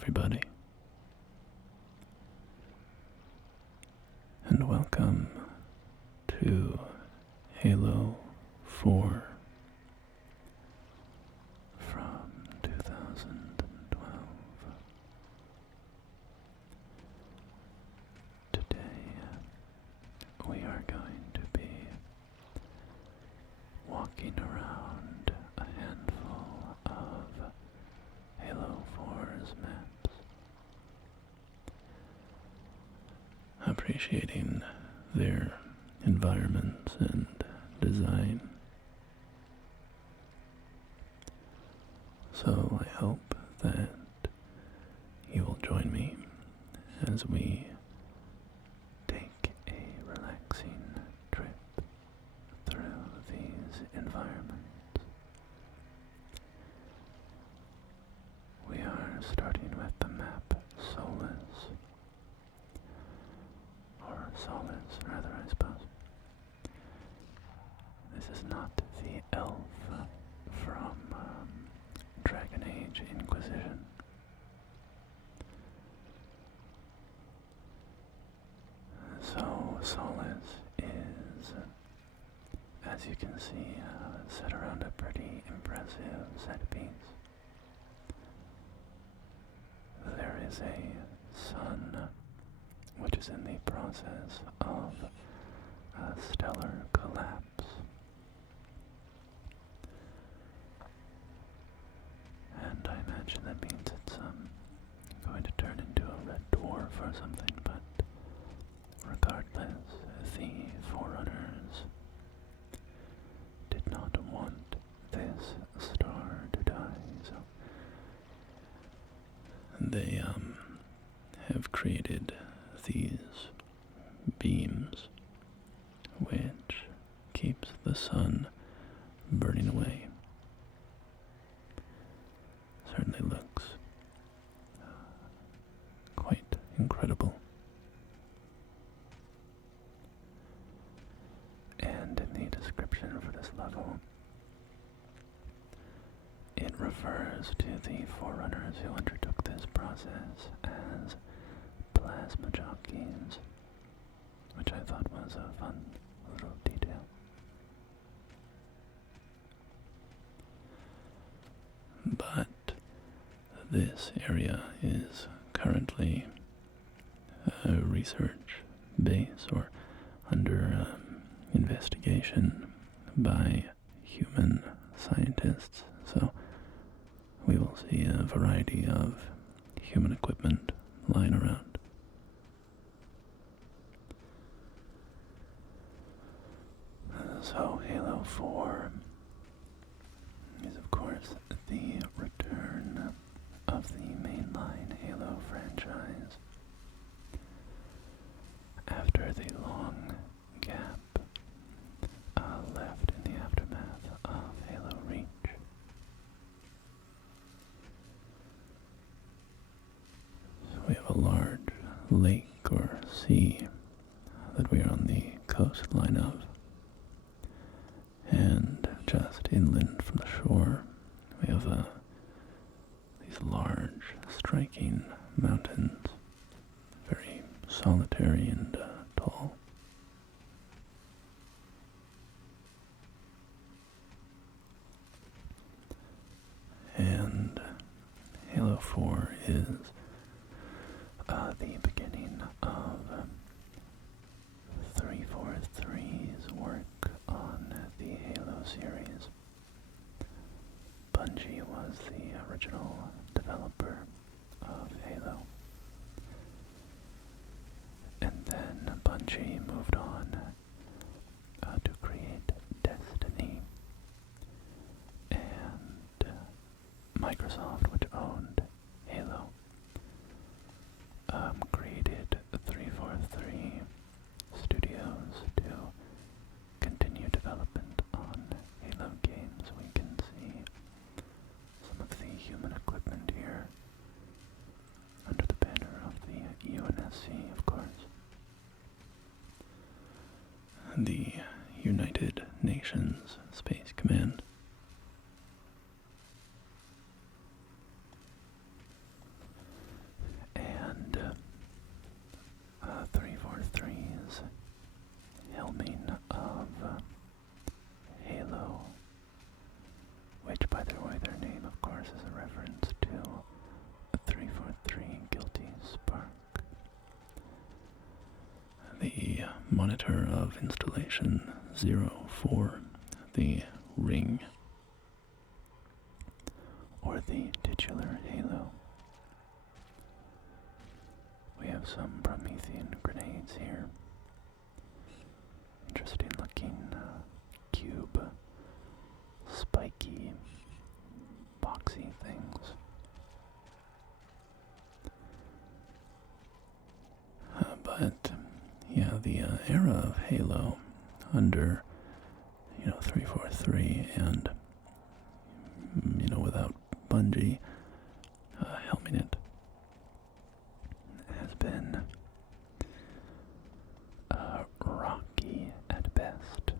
everybody, and welcome to Halo 4 from 2012. Today we are going to be walking around a handful of Halo 4's maps, appreciating their environments and design. So I hope that you will join me as we take a relaxing trip through these environments. We are starting with the map Solace, or Solace rather, I suppose. This is not the elf from Dragon Age Inquisition. So Solace is, as you can see, set around a pretty impressive set piece. There is a sun which is in the process of a stellar collapse. And I imagine that means it's going to turn into a red dwarf or something, but regardless, the Forerunners did not want this star to die, so they have created these beams which keeps the sun burning away. Certainly looks quite incredible. And in the description for this level, it refers to the Forerunners who undertook this process as plasma jockeys, which I thought was a fun little detail. But this area is currently a research base or under investigation by human scientists, so we will see a variety of human equipment lying around. So Halo 4 is of course the return of the mainline Halo franchise after the long gap left in the aftermath of Halo Reach. So we have a large lake or sea that we are on the coastline of, and just inland from the shore we have these large striking mountains, very solitary and tall. And Halo 4 is the beginning of 343's work on the Halo series. Bungie was the original developer of Halo. And then Bungie moved on to create Destiny. And Microsoft, which owned Halo, created 343 Studios to continue development on Halo games. We can see some of the human equipment here under the banner of the UNSC, of course. The United Nations Space Command. monitor of installation 0 for the ring, or the titular halo. We have some Promethean grenades here. Interesting looking cube, spiky, boxy things. But yeah, the era of Halo under 343 and without Bungie helming it has been rocky at best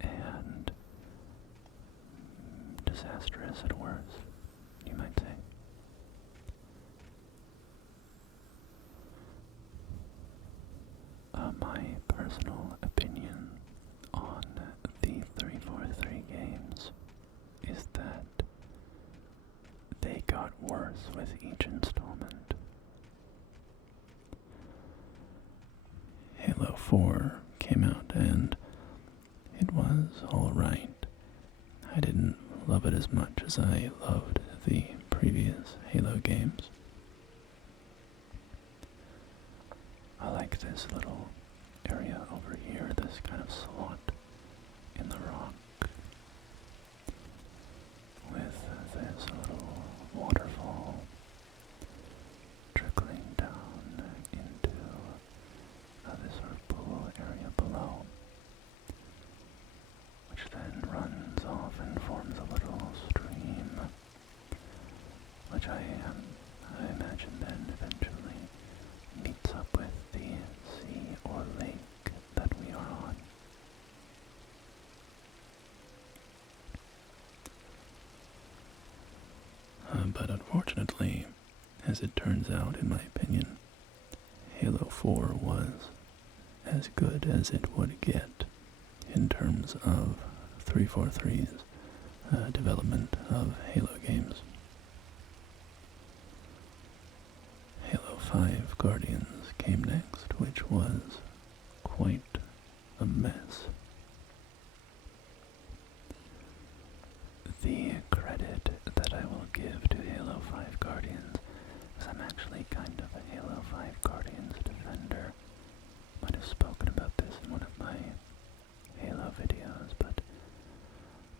and disastrous at worst, you might say. My personal opinion on the 343 games is that they got worse with each installment. Halo 4 came out and it was alright. I didn't love it as much as I loved the previous Halo games. I like this little area over here, this kind of slot in the rock with this little waterfall trickling down into this sort of pool area below, which then runs off and forms a little stream, which I imagine then eventually meets up with the sea or lake that we are on. But unfortunately, as it turns out, in my opinion, Halo 4 was as good as it would get in terms of 343's development of Halo games. Halo 5 Guardians came next, which was quite a mess. The credit that I will give to Halo 5 Guardians is I'm actually kind of a Halo 5 Guardians defender. Might have spoken about this in one of my Halo videos, but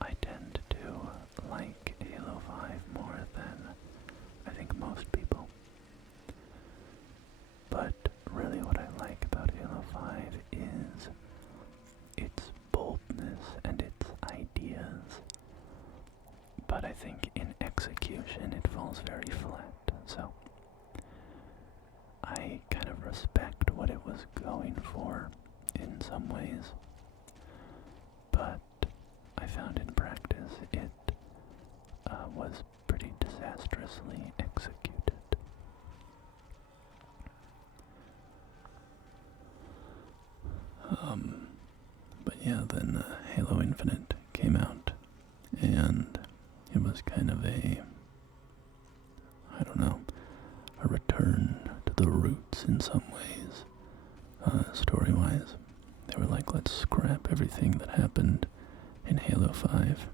I tend to like Halo 5 more than I think most people. But really what I like about Halo 5 is its boldness and its ideas. But I think in execution it falls very flat, so I kind of respect what it was going for in some ways, but I found in practice it was pretty disastrously executed. But yeah, then Halo Infinite came out, and it was kind of a return to the roots in some ways, story-wise. They were like, let's scrap everything that happened in Halo 5.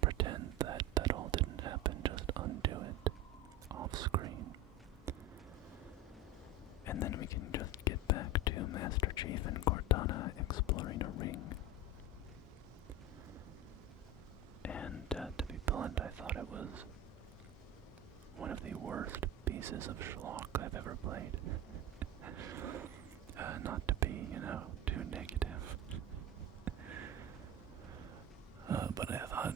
Pretend that that all didn't happen, just undo it off-screen. And then we can just get back to Master Chief and Cortana exploring a ring. And to be blunt, I thought it was one of the worst pieces of schlock I've ever played. Not to be, too negative. But I thought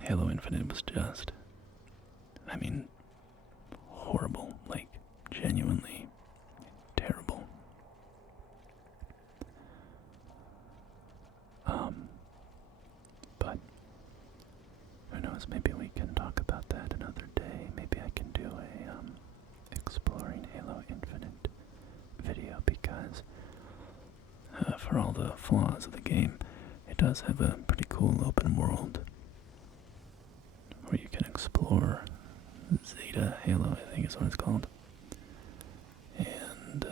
Halo Infinite was just, horrible, like, genuinely terrible. But who knows, maybe we can talk about that another day. Maybe I can do a exploring Halo Infinite video, because for all the flaws of the game, it does have a pretty cool open world where you can explore Zeta Halo, I think is what it's called. And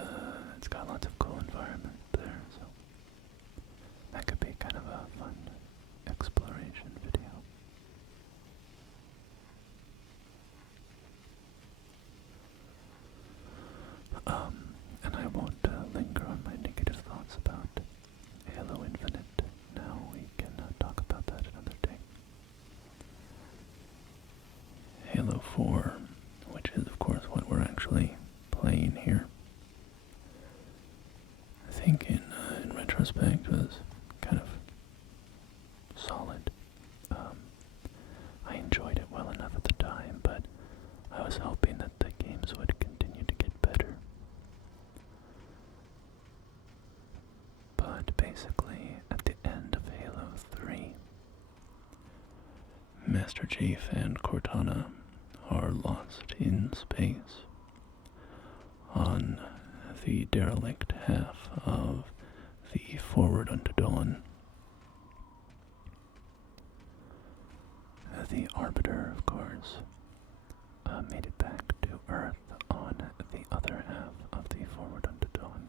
it's got lots of cool environment. 4, which is of course what we're actually playing here. I think in retrospect was kind of solid. I enjoyed it well enough at the time, but I was hoping that the games would continue to get better. But basically, at the end of Halo 3, Master Chief and Cortana are lost in space on the derelict half of the Forward Unto Dawn. The Arbiter, of course, made it back to Earth on the other half of the Forward Unto Dawn.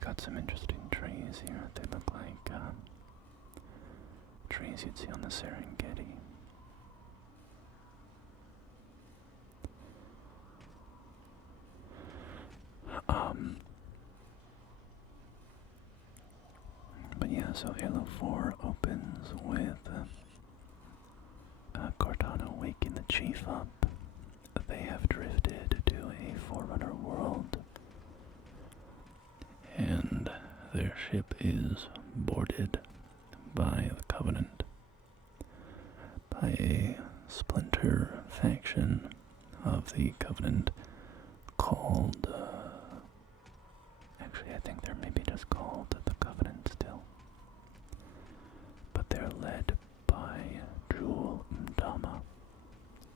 Got some interesting trees here. They look like trees you'd see on the Serengeti. But yeah, so Halo 4 opens with Cortana waking the Chief up. They have drifted to a Forerunner world, and their ship is boarded by the Covenant, by a splinter faction of the Covenant called, actually I think they're maybe just called the Covenant still, but they're led by Jewel Mdama,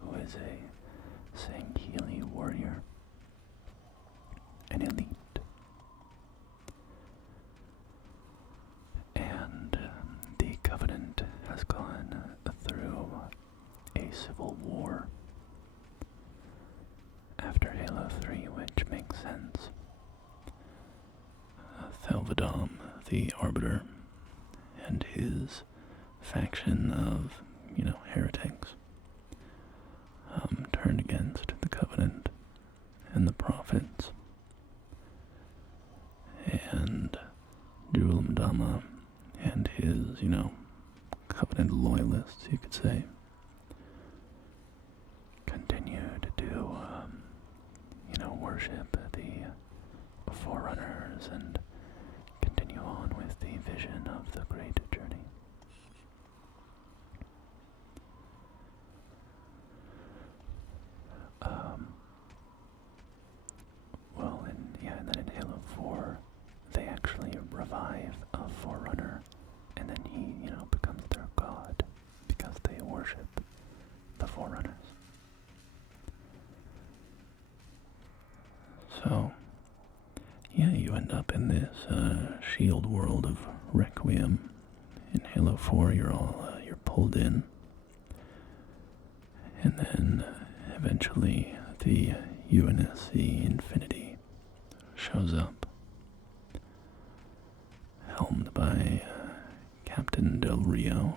who is a Sangheili warrior, an elite. And the Covenant has gone through a civil war after Halo 3, which makes sense. Thelvadam, the Arbiter, and his faction of, heretics, turned against the Covenant and the Prophets. And Jewel Mdama and his, Covenant loyalists, you could say, continued to, worship the Forerunners and continue on with the vision of the Great Journey. And then in Halo 4, they actually revive a Forerunner, and then he, becomes their god, because they worship the Forerunners. So, yeah, you end up in this shield world of Requiem. In Halo 4, you're pulled in, and then eventually the UNSC Infinity shows up, helmed by Captain Del Rio,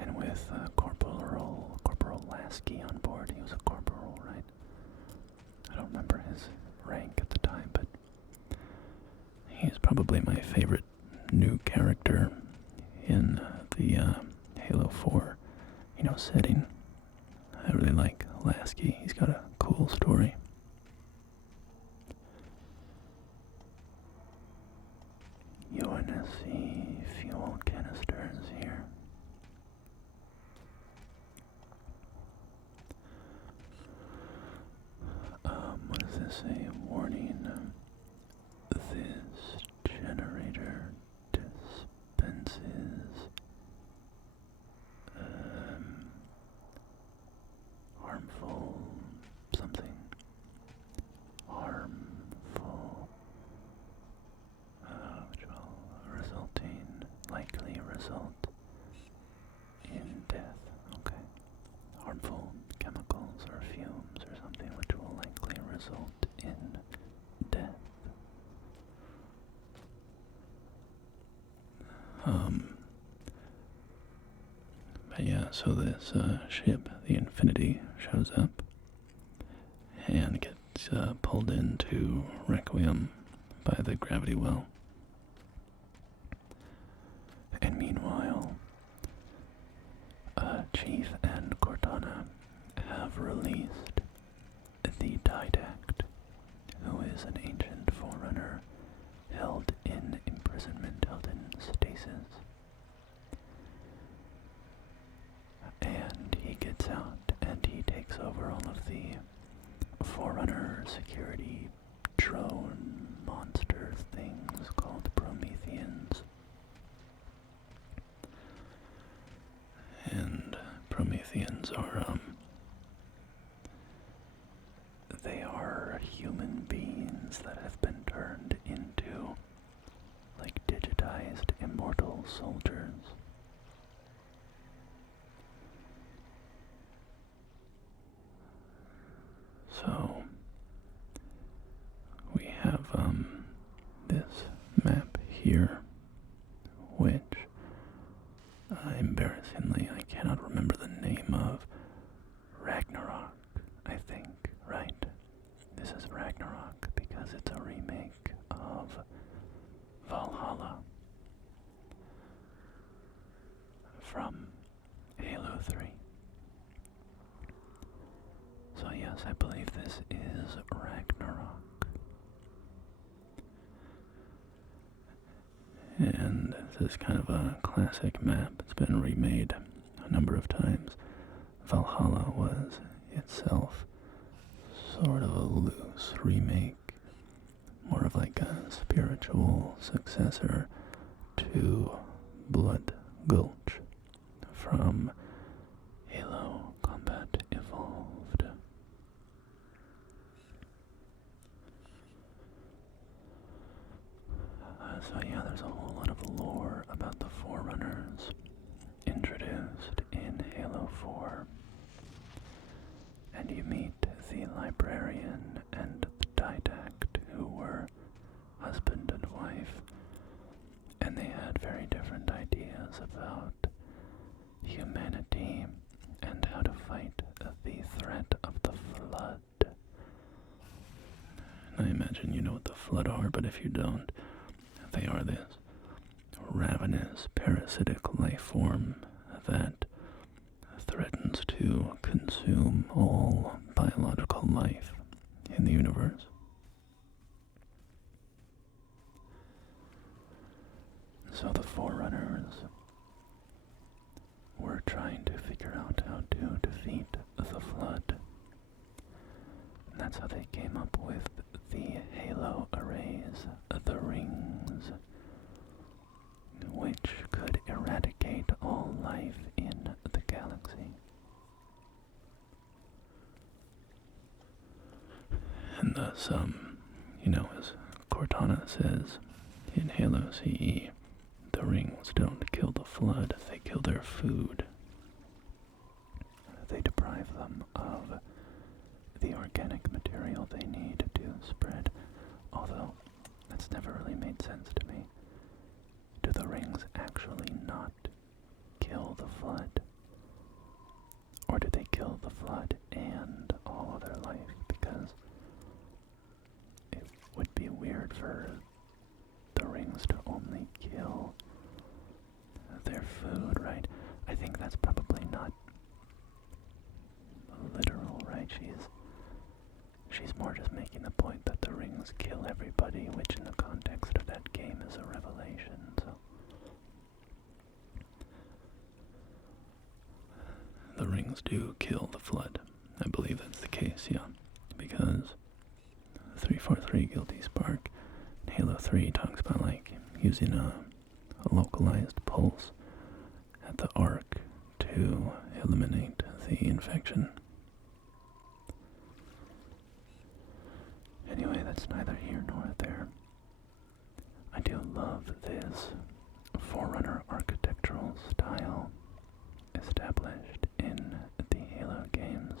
and with Corporal Lasky on board. He was a corporal, right? I don't remember his rank at the time, but he's probably my favorite new character in the Halo 4, setting. I really like Lasky. He's got a cool story. UNSC fuel canisters here. What does this say? Warning. This generator dispenses harmful something. Harmful, which will likely result in death. Okay. Harmful chemicals or fumes or something which will likely result in death. But yeah, so this ship, the Infinity, shows up and gets pulled into Requiem by the gravity well. And meanwhile, Forerunner security drone monster things called Prometheans. And Prometheans are, they are human beings that have been turned into, like, digitized immortal soldiers. So, we have, this map here, which, embarrassingly, I cannot remember the name of. Ragnarok, I think, right? This is Ragnarok because it's a remake of Valhalla from Halo 3. So yes, I believe this is Ragnarok. And this is kind of a classic map. It's been remade a number of times. Valhalla was itself sort of a loose remake, more of like a spiritual successor to Blood Gulch from Halo Combat Evolved. So yeah, there's a whole lot of lore about the Forerunners introduced in Halo 4. And you meet the librarian and the didact, who were husband and wife, and they had very different ideas about humanity and how to fight the threat of the Flood. And I imagine you know what the Flood are, but if you don't, they are this ravenous, parasitic life form that threatens to consume all biological life in the universe. So the Forerunners were trying to figure out how to defeat the Flood. And that's how they came up with the Halo arrays, the rings, which could eradicate all life in the galaxy. And thus, as Cortana says in Halo CE, the rings don't kill the Flood, they kill their food. They deprive them of the organic material they need to spread, although that's never really made sense to me. Do the rings actually not kill the Flood? Or do they kill the Flood and all other life? Because it would be weird for the rings to only kill their food, right? I think that's probably not literal, right? She's more just making the point that the rings kill everybody, which in the context of that game is a revelation, so. The rings do kill the Flood. I believe that's the case, yeah. Because 343 Guilty Spark in Halo 3 talks about, like, using a localized pulse at the arc to eliminate the infection. Anyway, that's neither here nor there. I do love this Forerunner architectural style established in the Halo games.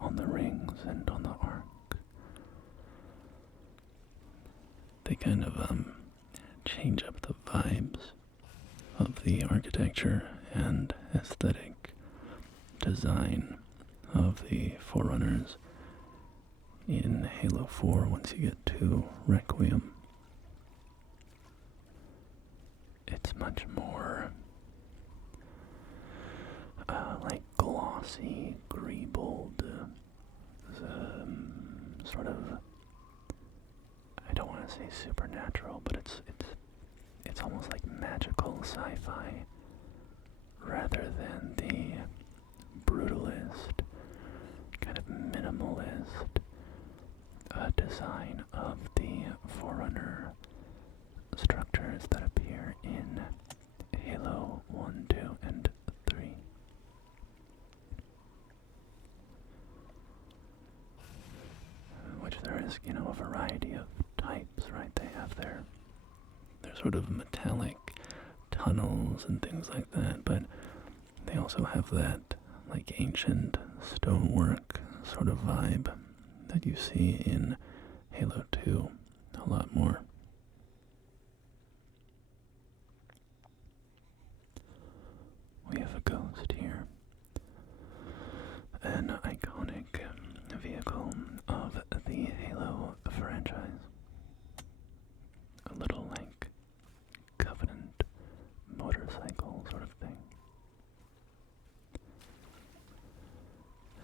On the rings and on the arc. They kind of change up the vibes of the architecture and aesthetic design of the Forerunners in Halo 4 once you get to Requiem. It's much more like glossy, greebled, sort of, I don't want to say supernatural, but it's almost like magical sci-fi rather than the brutalist, minimalist design of the Forerunner structures that appear in Halo 1, 2, and 3. Which there is, a variety of types, right? They have their sort of metallic tunnels and things like that, but they also have that like ancient stonework sort of vibe that you see in Halo 2 a lot more. We have a ghost here, an iconic vehicle of the Halo franchise. A little like Covenant motorcycle sort of thing.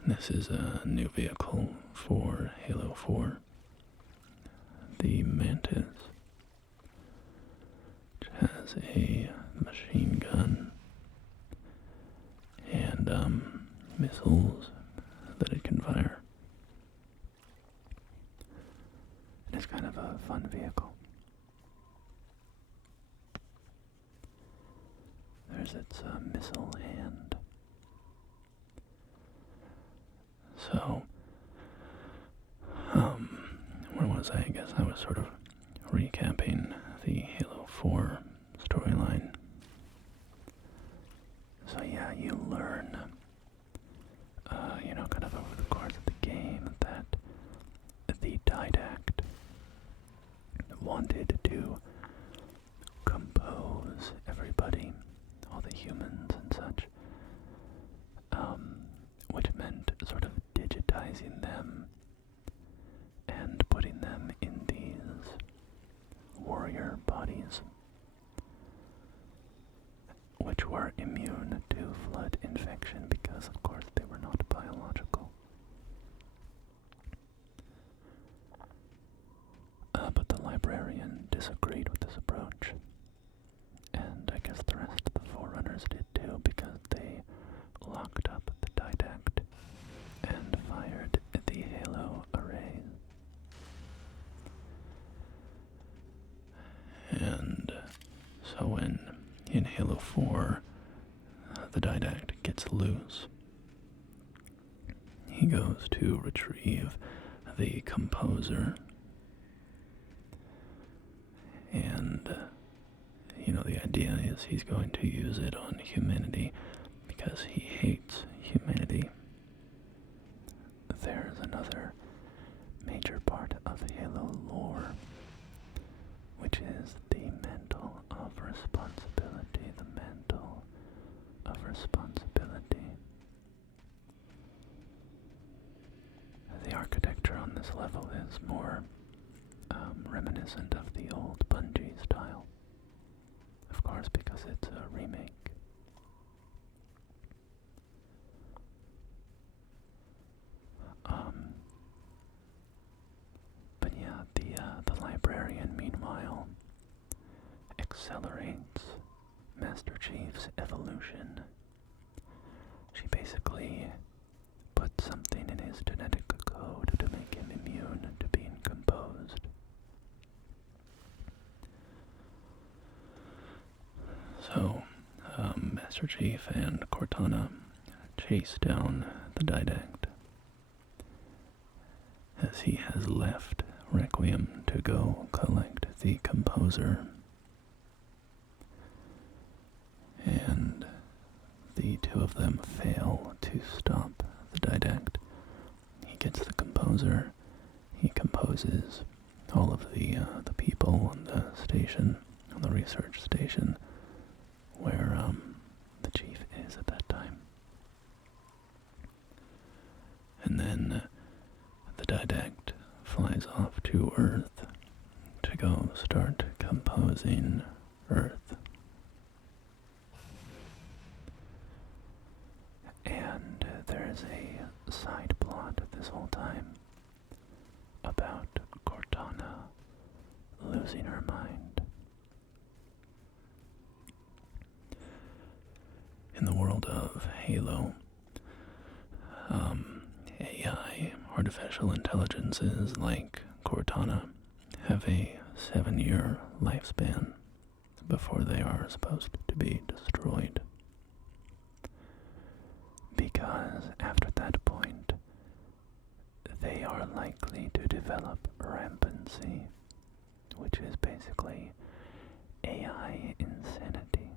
And this is a new vehicle for Halo 4. The Mantis, which has a machine gun and missiles that it can fire. It's kind of a fun vehicle. There's its missile hand. So, where was I? I guess I was sort of recapping the Halo 4 storyline. So yeah, you learn, kind of over the course of the game that the Didact wanted to compose everybody, all the humans and such, which meant sort of digitizing them and putting them in these warrior bodies, which were immune to flood infection because, of course, they were not biological. But the librarian disagreed with this approach, and I guess the rest of the Forerunners did too, because they locked up the Didact and fired the Halo array. And so when in Halo 4 the Didact gets loose, he goes to retrieve the Composer, and the idea is he's going to use it on humanity because he hates humanity. There's another major part of Halo lore, which is the mantle of responsibility. The mantle of responsibility. The architecture on this level is more reminiscent of the old Bungie style. Of course, because it's a remake. But yeah, the librarian, meanwhile, accelerates Master Chief's evolution. She basically puts something in his genetic code to make him immune to being composed. So, Master Chief and Cortana chase down the Didact as he has left Requiem to go collect the Composer. And the two of them fail to stop the Didact. He gets the Composer. He composes all of the people on the station, on the research station, where the chief is at that time. And then the Didact flies off to Earth to go start composing Earth. And there's a side plot this whole time about Cortana losing her mind. In the world of Halo, AI, artificial intelligences like Cortana have a 7-year lifespan before they are supposed to be destroyed. Because after that point, they are likely to develop rampancy, which is basically AI insanity.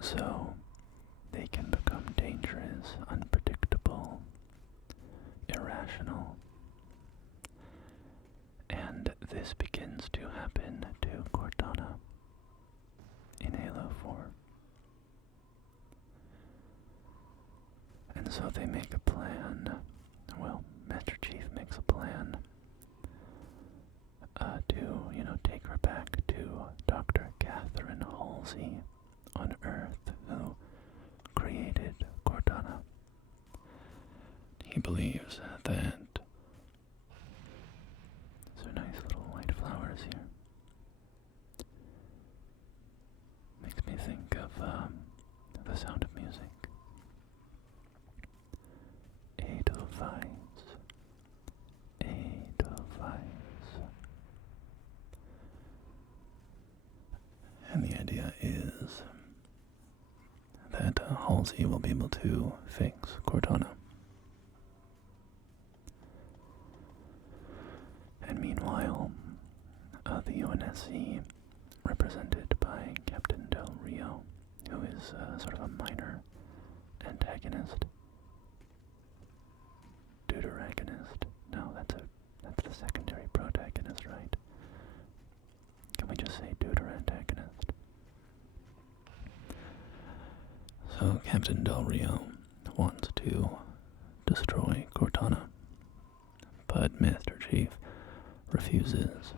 So, they can become dangerous, unpredictable, irrational, and this begins to happen to Cortana in Halo 4. And so they make a plan, well, Master Chief makes a plan to, take her back to Dr. Catherine Halsey on Earth, who created Cortana. He believes that these are nice little white flowers here. Makes me think of the Sound of Music. Edelweiss. And the idea is that Halsey will be able to fix Cortana. And meanwhile, the UNSC, represented by Captain Del Rio, who is sort of a minor antagonist, deuteragonist. No, that's the secondary protagonist, right? Can we just say deuterantagonist? So Captain Del Rio wants to destroy Cortana, but Master Chief refuses,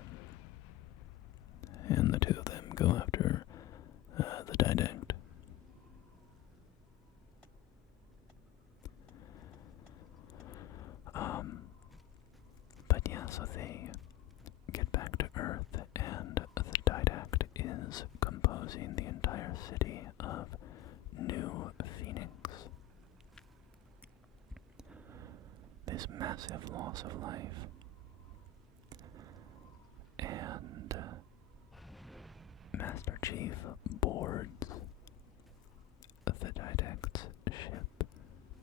and the two of them go after the Didact. But yeah, so they get back to Earth, and the Didact is composing the entire city of New Phoenix. This massive loss of life. And Master Chief boards the Didact's ship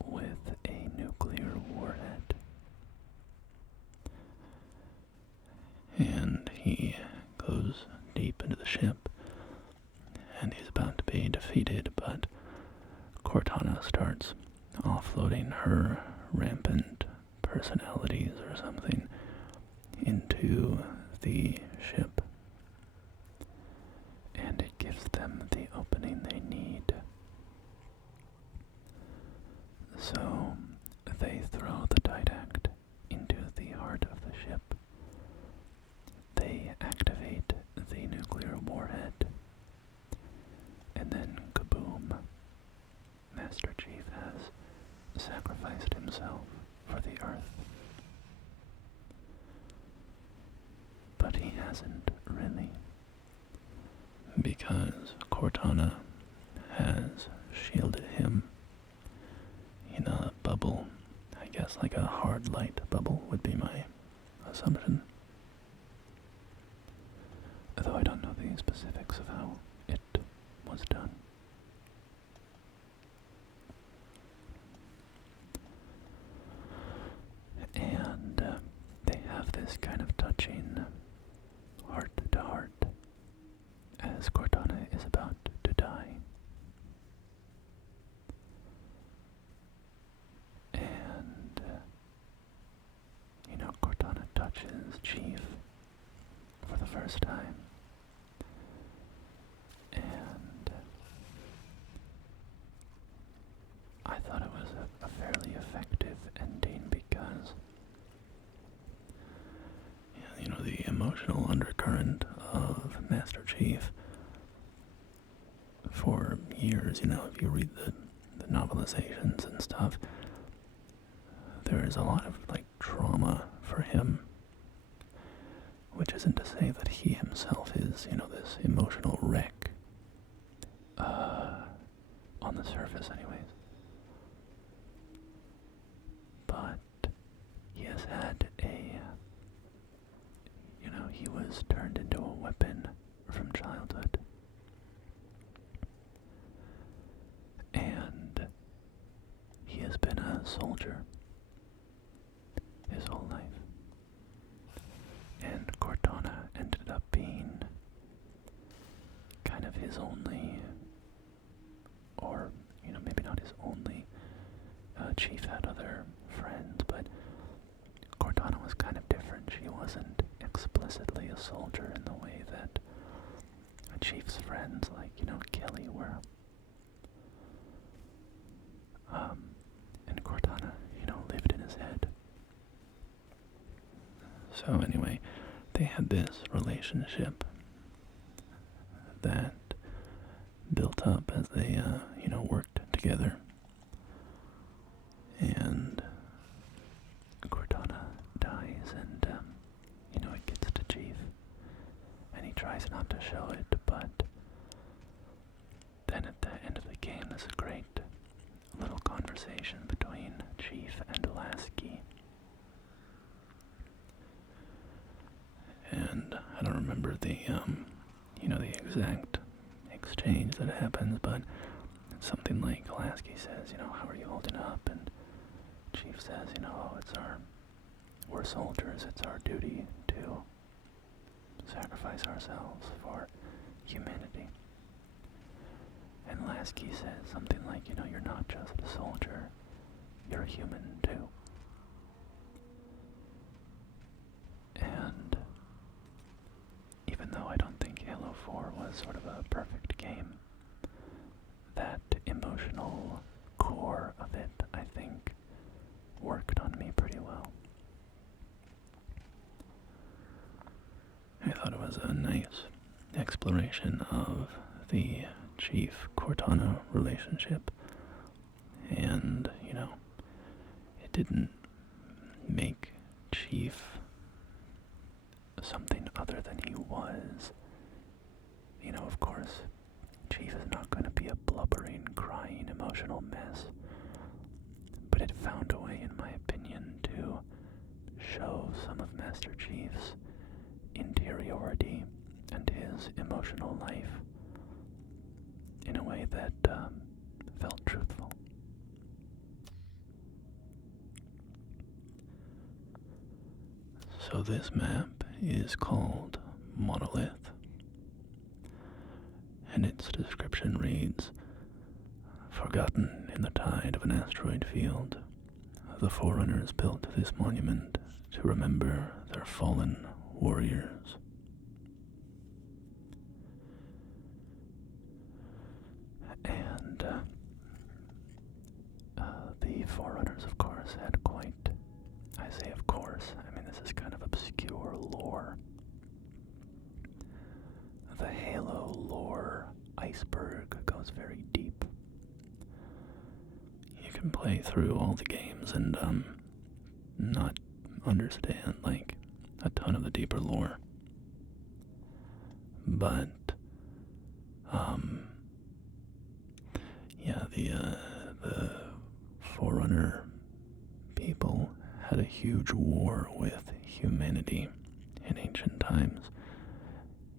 with a nuclear warhead. And he goes deep into the ship, and he's about to be defeated, but Cortana starts offloading her rampant personalities or something into the ship, and it gives them the opening they need. So they throw the Didact into the heart of the ship. They activate the nuclear warhead, and then kaboom, Master Chief has sacrificed himself for the Earth. But he hasn't really, because Cortana has shielded him in a bubble. I guess like a hard light bubble would be my assumption. Though I don't know the specifics of how it was done. And they have this kind of touching heart-to-heart as Cortana is about to die. And, Cortana touches Chief for the first time. And I thought it was a fairly effective ending because, the emotional undercurrent of Master Chief for years, if you read the novelizations and stuff, there is a lot of, trauma for him. Which isn't to say that he himself is, this emotional wreck. On the surface, anyways. was turned into a weapon from childhood. And he has been a soldier his whole life. And Cortana ended up being kind of his only, or, maybe not his only. Chief had other friends, but Cortana was kind of different. She wasn't explicitly a soldier in the way that a Chief's friends, like, Kelly were. And Cortana, lived in his head. So anyway, they had this relationship that built up as they, worked together. And Cortana dies, and, it gets to Chief. And he tries not to show it, but then at the end of the game, there's a great little conversation between Chief and Lasky. And I don't remember the exact exchange that happens, but it's something like Lasky says, how are you holding up? And Chief says, we're soldiers, it's our duty to sacrifice ourselves for humanity. And Lasky says something like, you're not just a soldier, you're a human too. And even though I don't think Halo 4 was sort of a perfect game, that emotional core of it, I think, worked on me pretty well. I thought it was a nice exploration of the Chief-Cortana relationship, and, it didn't make Chief something other than he was. Of course, Chief is not going to be a blubbering, crying, emotional mess, but it found a way, in my opinion, to show some of Master Chief's interiority and his emotional life in a way that felt truthful. So this map is called Monolith, and its description reads, "Forgotten in the tide of an asteroid field, the Forerunners built this monument to remember their fallen warriors." And the Forerunners, of course, had quite, I say of course, this is kind of obscure lore. The Halo lore iceberg goes very deep. You can play through all the games and not understand like a ton of the deeper lore. But the Forerunner people had a huge war with humanity in ancient times.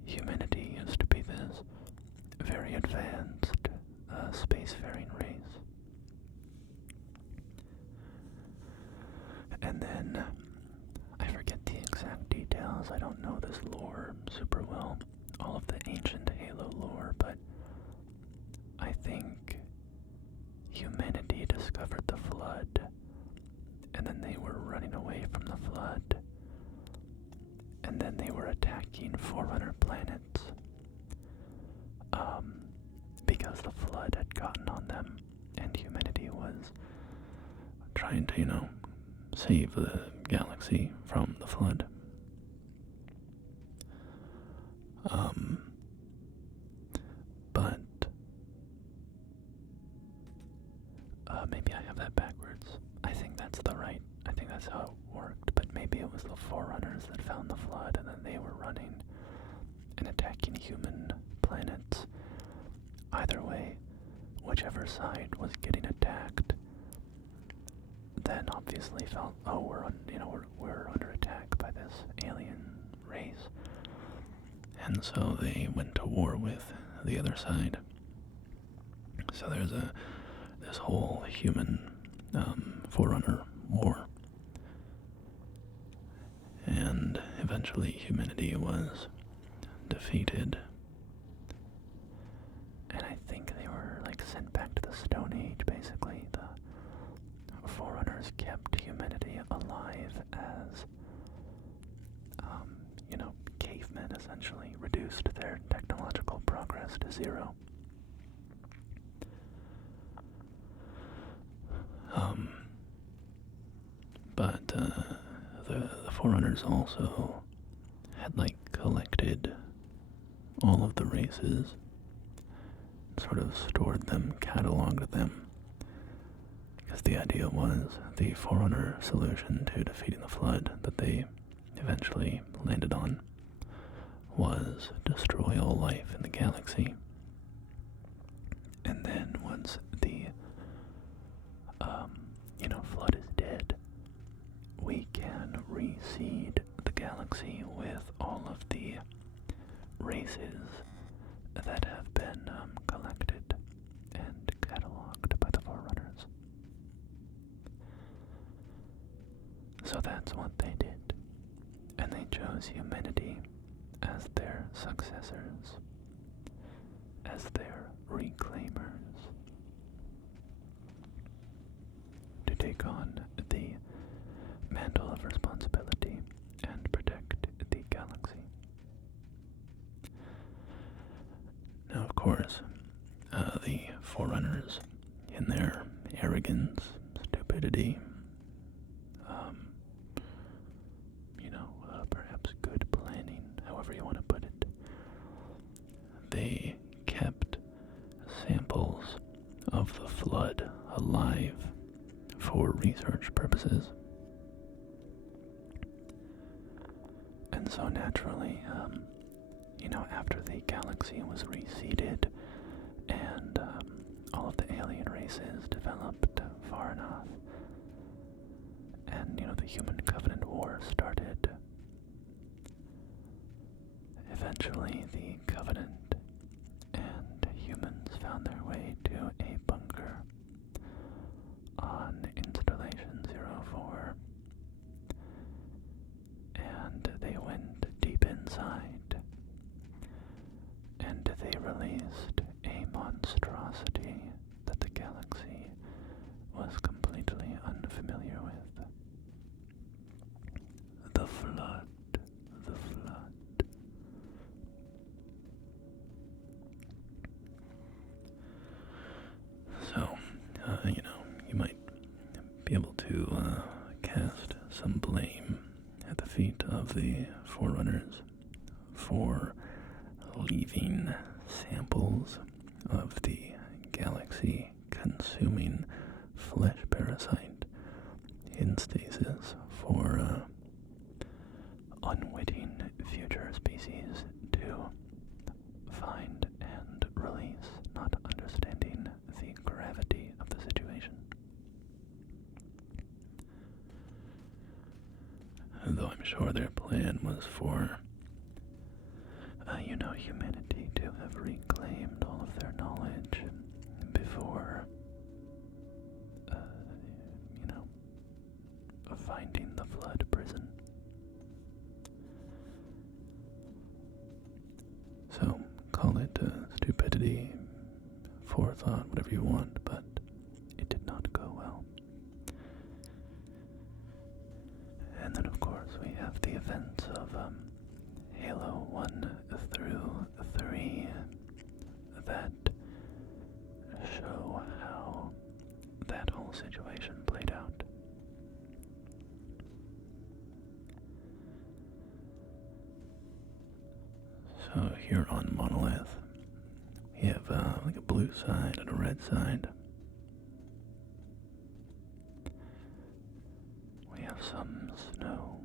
Humanity used to be this very advanced spacefaring race. And then, I forget the exact details, I don't know this lore super well, all of the ancient Halo lore, but I think humanity discovered the flood, and then they were running away from the flood, and then they were attacking Forerunner planets, because the flood had gotten on them, and humanity was trying to, save the galaxy from the flood. But maybe I have that backwards. I think that's how it worked, but maybe it was the Forerunners that found the flood, and then they were running and attacking human planets. Either way, whichever side was getting attacked, then obviously felt, we're under attack by this alien race. And so they went to war with the other side. So there's this whole human Forerunner war. And eventually humanity was defeated. And I think they were like sent back to the Stone Age, basically. The Forerunners kept humanity alive as, cavemen essentially, reduced their technological progress to zero. But the Forerunners also had like collected all of the races, sort of stored them, cataloged them, because the idea was the Forerunner solution to defeating the Flood that they eventually landed on was destroy all life in the galaxy. And then once the Flood is dead, we can reseed the galaxy with all of the races that have been collected and cataloged by the Forerunners. So that's what they did, and they chose humanity as their successors, as their reclaimers, to take on the mantle of responsibility and protect the galaxy. Now, of course, the Forerunners, in their arrogance, stupidity, perhaps good planning, however you want to put it, they kept samples of the Flood alive for research purposes. And so naturally, after the galaxy was reseeded and all of the alien races developed far enough, and the Human Covenant War started, eventually the Covenant and humans found their way to a bunker on Installation 04, and they went deep inside, and they released a monstrosity that the galaxy was completely unfamiliar with. The Flood. The Flood. So, you might be able to cast some blame at the feet of the Forerunners for leaving samples of the galaxy-consuming flesh parasite in stasis for unwitting future species to find and release, not understanding the gravity of the situation. Though I'm sure their plan was for humanity to have reclaimed all of their knowledge before finding the Flood prison. So, call it stupidity, forethought, whatever you want, but it did not go well. And then, of course, we have the events of Halo 1 through 3 that show how that whole situation played out. So here on Monolith, we have like a blue side and a red side. We have some snow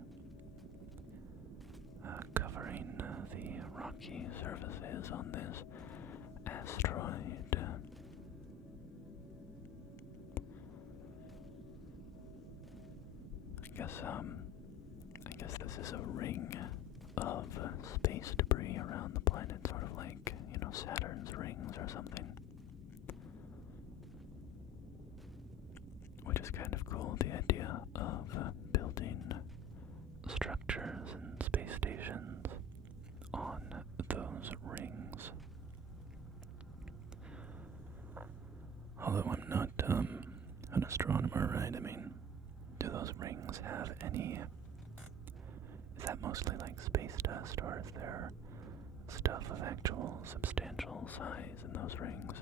covering the rocky surfaces on this asteroid. I guess this is a ring of space debris around the dust, or is there stuff of actual substantial size in those rings?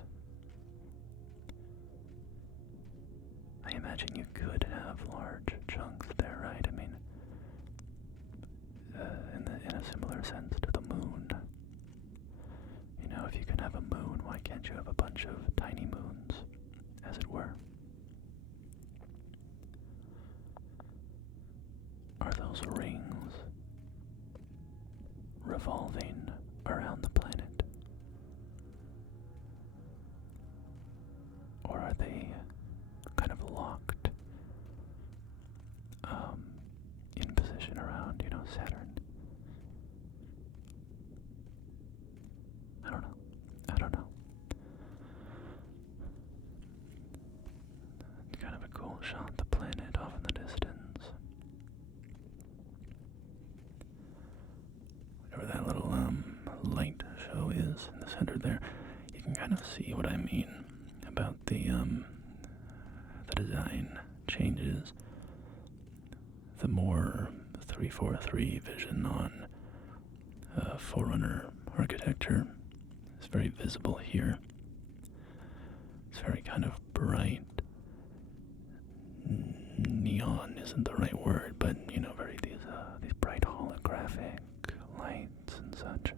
I imagine you could have large chunks there, right? I mean, in a similar sense to the moon. You know, if you can have a moon, why can't you have a bunch of tiny moons, as it were? Are those rings revolving around the planet? Or are they kind of locked in position around, Saturn? I don't know. It's kind of a cool shot, the planet off in the distance. Whatever that little light show is in the center there, you can kind of see what I mean about the design changes. The more 343 vision on Forerunner architecture is very visible here. It's very kind of bright. Neon isn't the right word, but very these bright holographic lights and such.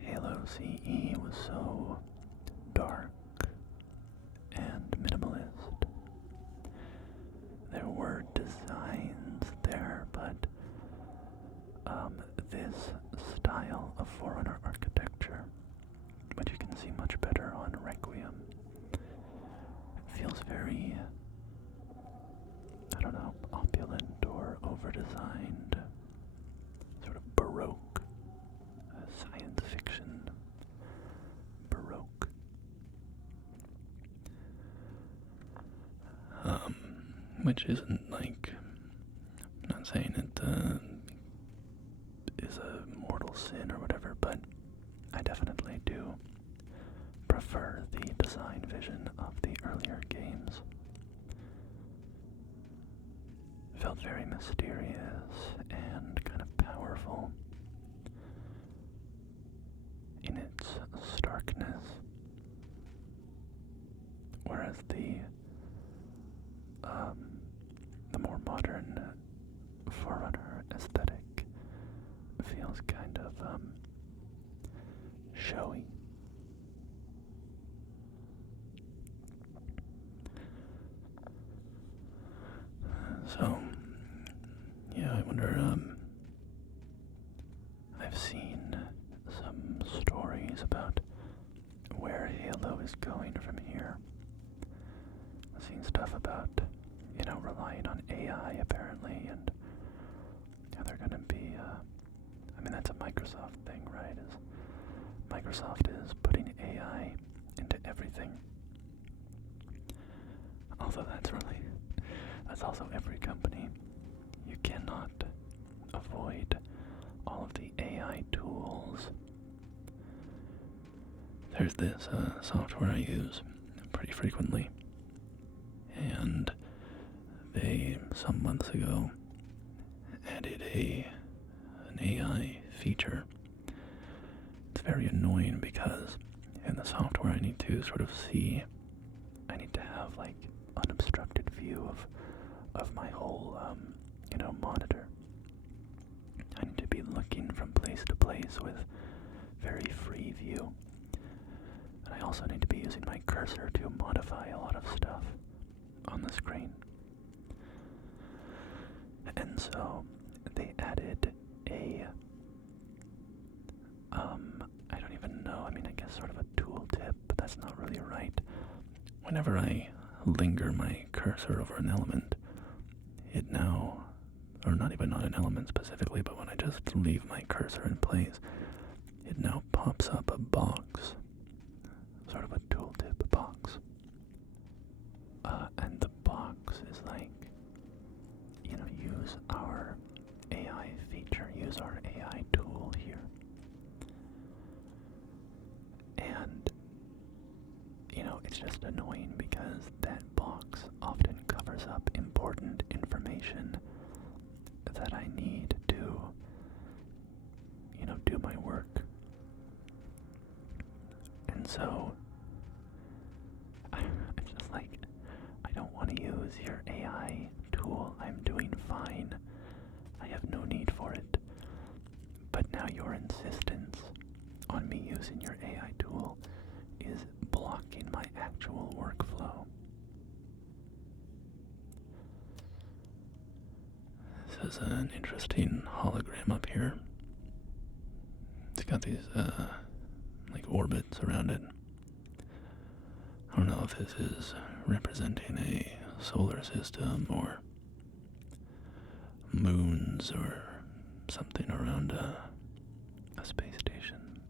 Halo CE was so dark and minimalist. There were designs there, but this style of Forerunner architecture, which you can see much better on Requiem, feels very, I don't know, opulent or over-designed, sort of Baroque, science fiction, Baroque. Which isn't like, I'm not saying it is a mortal sin or whatever, but I definitely do prefer the design vision of the earlier games. It felt very mysterious and kind of powerful in its starkness, whereas the more modern Forerunner aesthetic feels kind of showy. So, yeah, I wonder, I've seen some stories about where Halo is going from here. I've seen stuff about, relying on AI apparently, and how they're gonna be, that's a Microsoft thing, right? Microsoft is putting AI into everything. Although that's also every company. You cannot avoid all of the AI tools. There's this software I use pretty frequently, and they, some months ago, added an AI feature. It's very annoying because in the software I need to sort of I need to have like unobstructed view of my whole, monitor. I need to be looking from place to place with very free view. And I also need to be using my cursor to modify a lot of stuff on the screen. And so they added I don't even know, I guess sort of a tooltip, but that's not really right. Whenever I linger my cursor over an element, it now, or not an element specifically, but when I just leave my cursor in place, it now pops up a box, sort of a tooltip box. And the box is like, use our AI feature, use our AI tool here. And, it's just annoying because that box often covers up is an interesting hologram up here. It's got these, like orbits around it. I don't know if this is representing a solar system or moons or something around a space station.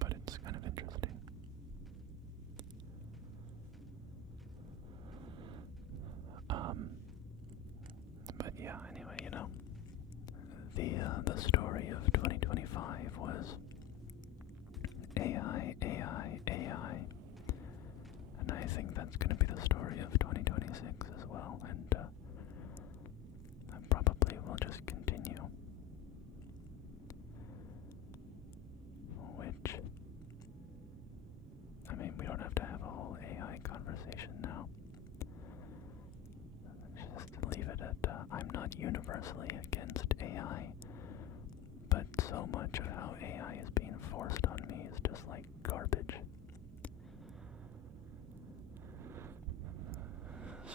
But it's kind of interesting. But yeah, anyway, you know, the story of 2025 was AI, AI, AI, and I think that's going to be the story of 2026 as well, and probably will just continue, which, I mean, we don't have to have a whole AI conversation now. Just leave it at, I'm not universally against AI, but so much of how AI is being forced on me is just like garbage.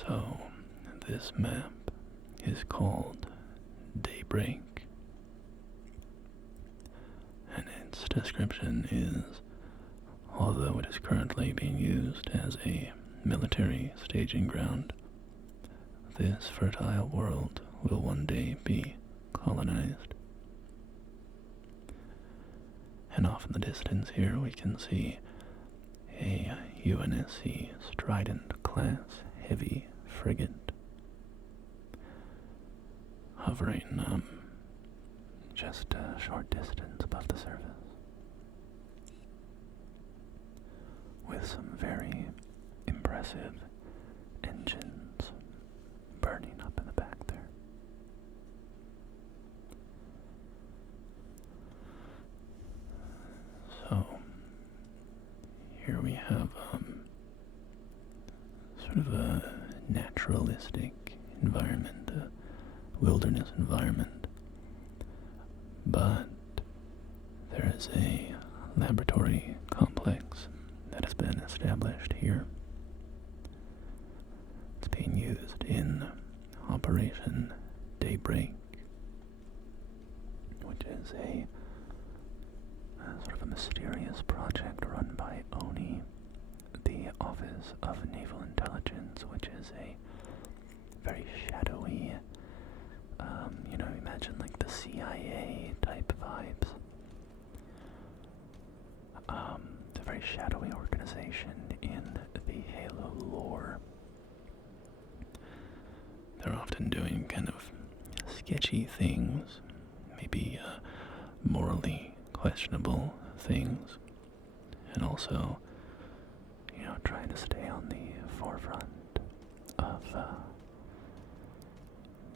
So, this map is called Daybreak, and its description is, although it is currently being used as a military staging ground, this fertile world will one day be colonized. And off in the distance here we can see a UNSC Strident-class heavy frigate hovering just a short distance above the surface, with some very impressive engines burning up in the back there. So, here we have sort of a naturalistic environment, a wilderness environment, but there is a laboratory complex that has been established here. It's being used in Operation Daybreak, which is a sort of a mysterious project run by ONI, the Office of Naval Intelligence, which is a very shadowy, you know, imagine like the CIA type vibes. It's a very shadowy organization in the Halo lore. They're often doing kind of sketchy things, maybe morally questionable things, and also, you know, trying to stay on the forefront of,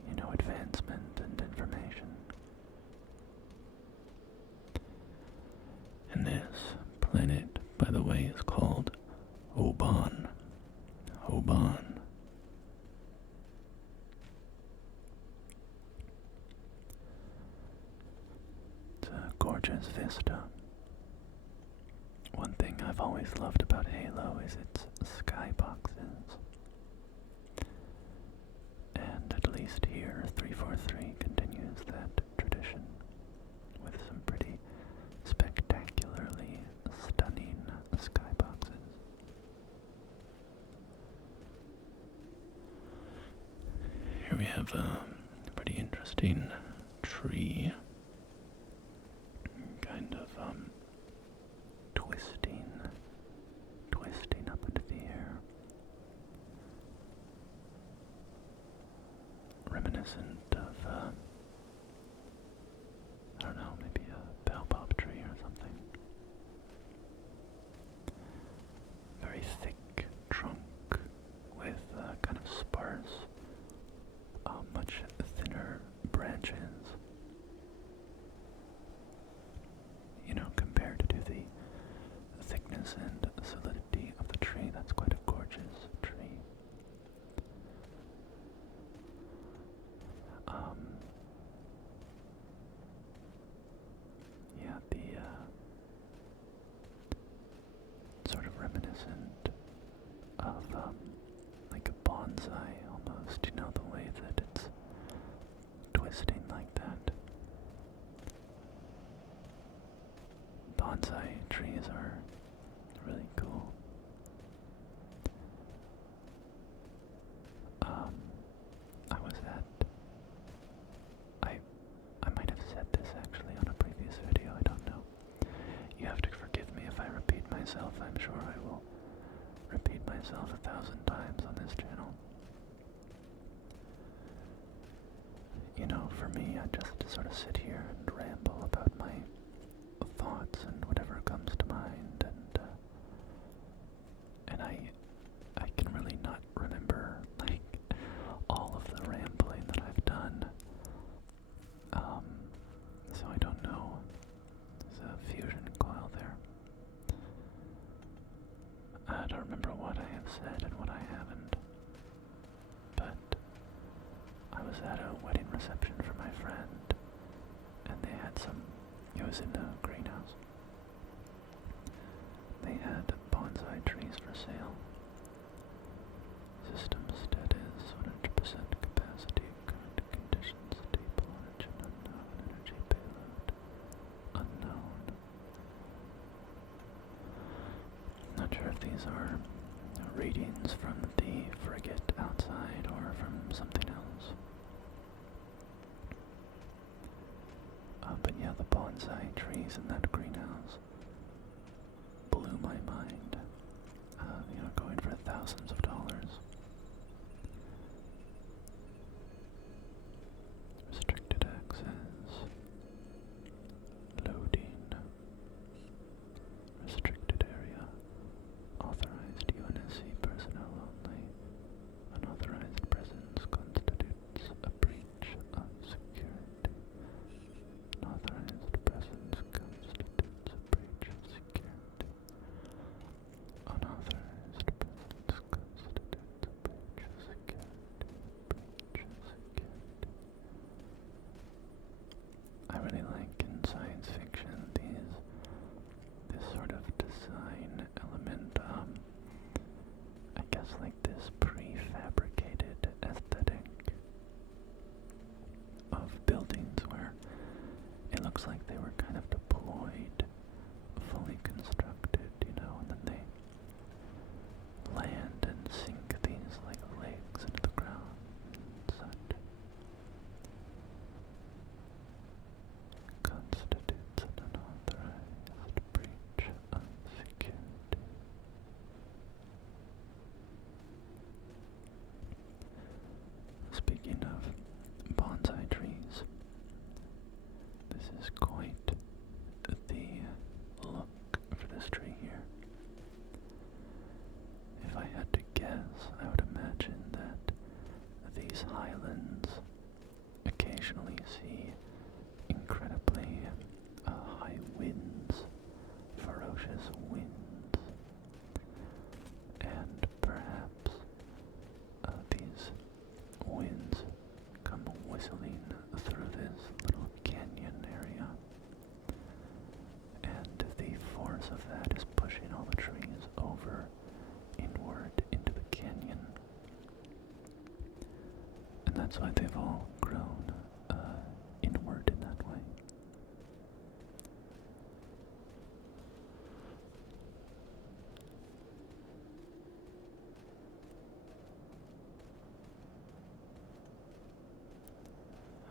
you know, advancement and information. And this planet, by the way, is called Oban. Oban. It's a gorgeous vista. One thing I've always loved about Halo is its skyboxes. And at least here, 343 continues that tradition with some pretty spectacularly stunning skyboxes. Here we have a pretty interesting tree, kind of twisting up into the air, reminiscent of I don't know, maybe a baobab tree or something. Very thick trunk with kind of sparse, much thinner branches. You know, compared to the thickness and solidity of the tree, that's quite a gorgeous tree. bonsai trees are really cool. I was at, I might have said this actually on a previous video, I don't know. You have to forgive me if I repeat myself. I'm sure I will repeat myself 1,000 times on this channel. You know, for me, I just sort of sit here and ramble about my thoughts and whatever comes to mind, and I can really not remember like all of the rambling that I've done. So I don't know. There's a fusion coil there. I don't remember what I have said and what I haven't. But I was at a wedding reception for my friend, and they had it was in a greenhouse. They had bonsai trees for sale. System status, 100% capacity, current conditions, stable origin, unknown, energy payload, unknown. Not sure if these are readings from the frigate outside or from something else. But yeah, the bonsai trees in that greenhouse blew my mind. Going for thousands of dollars. Restricted access. Loading. Restricted area. Authorized UNSC personnel only. Unauthorized presence constitutes a breach of security. Unauthorized presence constitutes a breach of security. Unauthorized presence constitutes a breach of security. Breach of security. I really like in science fiction this sort of design element, I guess like this prefabricated aesthetic of buildings where it looks like they were kind of deployed, fully constructed, and then they land and sink these like legs into the ground and such. Constitutes an unauthorized breach of security. Speaking of bonsai trees, this is quite the look for this tree here. If I had to guess, I would imagine that these highlands occasionally see incredibly high winds, ferocious winds, and perhaps these winds come whistling through this little canyon area, and the force of that is pushing all the trees over inward into the canyon, and that's why they've all grown inward in that way.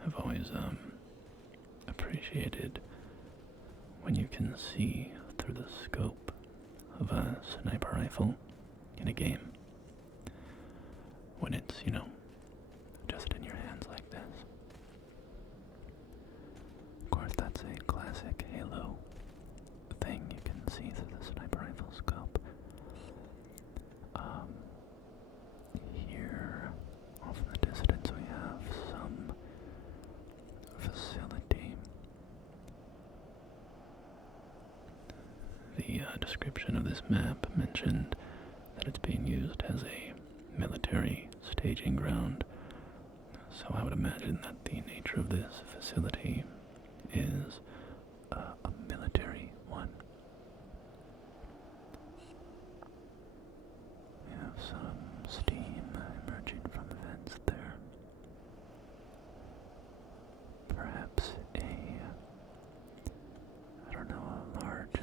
I've always appreciated when you can see through the scope of a sniper rifle in a game. When it's, just in your hands like this. Of course, that's a classic Halo thing. You can see through the sniper rifle scope. Here, off in the distance, we have some facility. The description of this map mentioned that it's being used as a military staging ground, so I would imagine that the nature of this facility is a military one. We have some steam emerging from the vents there. Perhaps a large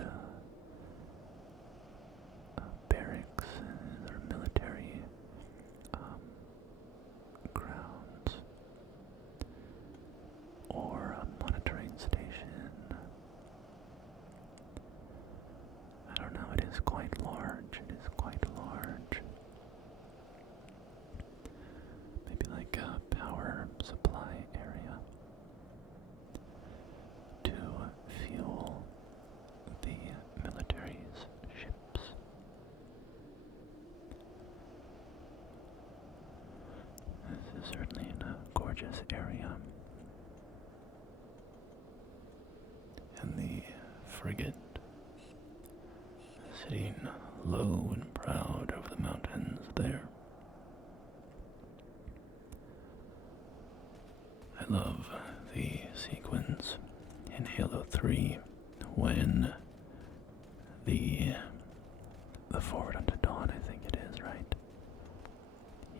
is certainly a gorgeous area. And the frigate sitting low and proud over the mountains there. I love the sequence in Halo 3 when the Forward Unto Dawn, I think it is, right?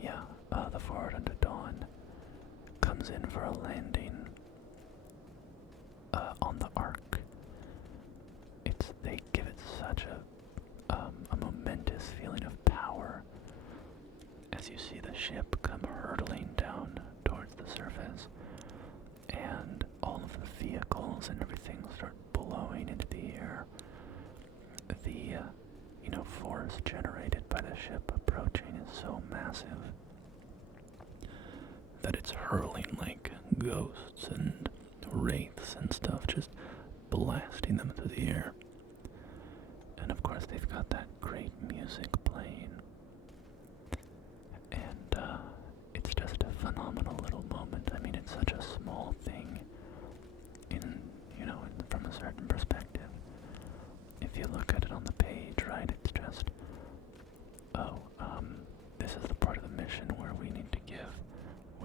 Yeah, the Forward Unto Dawn comes in for a landing on the Ark. They give it such a momentous feeling of power as you see the ship come hurtling down towards the surface, and all of the vehicles and everything start blowing into the air. The force generated by the ship approaching is so massive that it's hurling like ghosts and wraiths and stuff, just blasting them through the air. And of course they've got that great music playing, and it's just a phenomenal little moment. I mean, it's such a small thing from a certain perspective. If you look at it on the page, right, it's just, this is the part of the mission where we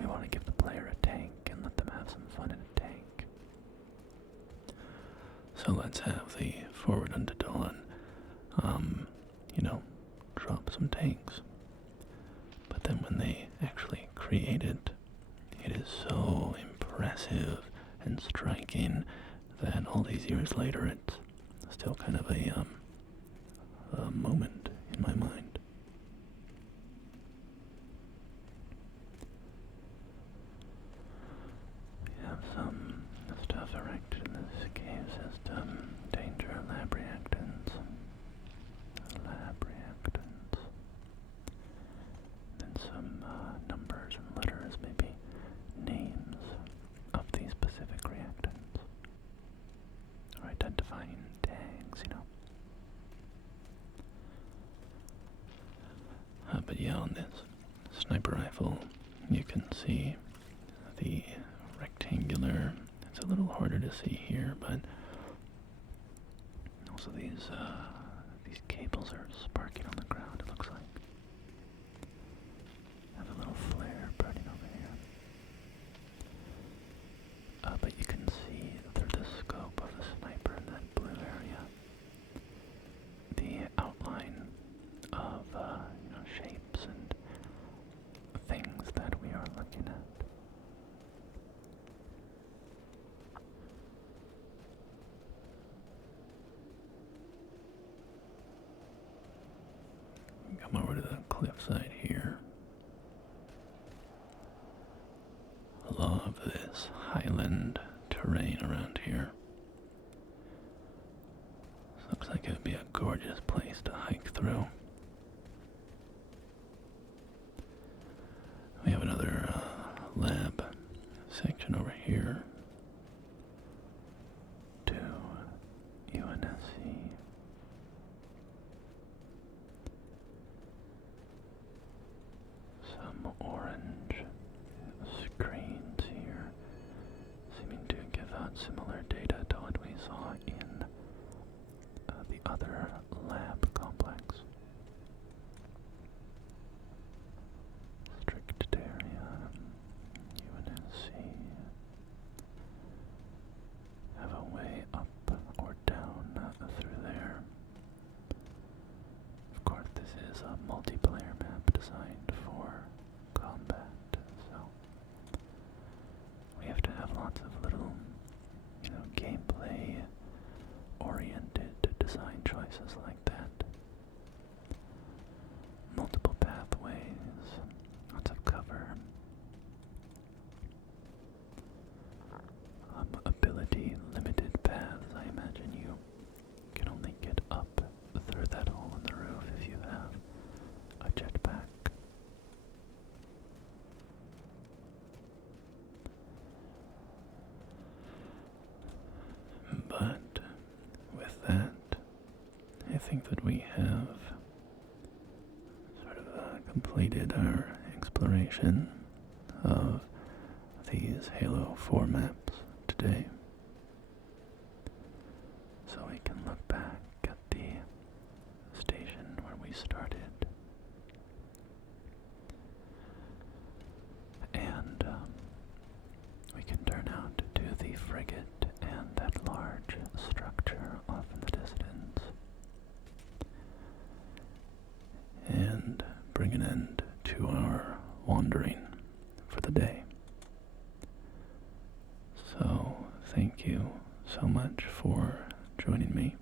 want to give the player a tank and let them have some fun in a tank. So let's have the Forward Unto Dawn, drop some tanks. But then when they actually create it, it is so impressive and striking that all these years later it's still kind of a moment in my mind. We have some stuff erected in this cave system. Danger, lab reactants. Then some numbers and letters, maybe names of these specific reactants. Or identifying tags, But yeah, on this sniper rifle, you can see the rectangular. It's a little harder to see here, but also these cables are sparking on the ground, it looks like. Have a little flare burning over here. But you can see through the scope of the sniper in that blue area the outline of shapes and things that we are looking at. Come over to the cliffside here. Love this highland terrain around here. This looks like it would be a gorgeous place to hike through. We have another lab section over here. To UNSC. Some orange screens here, seeming to give out similar data to what we saw in the other lab complex. Strict area, UNSC. Have a way up or down through there. Of course, this is a multiplayer map designed for combat, so we have to have lots of little, gameplay oriented design choices like that. Multiple pathways, lots of cover. Ability limited paths. I imagine you can only get up through that hole in the roof if you have a jetpack. But with that, I think that we have sort of completed our exploration of these Halo 4 maps today. So we can look back at the station where we started. And we can turn out to the frigate and that large structure off in the distance. And bring an end to our wandering for the day. So, thank you so much for joining me.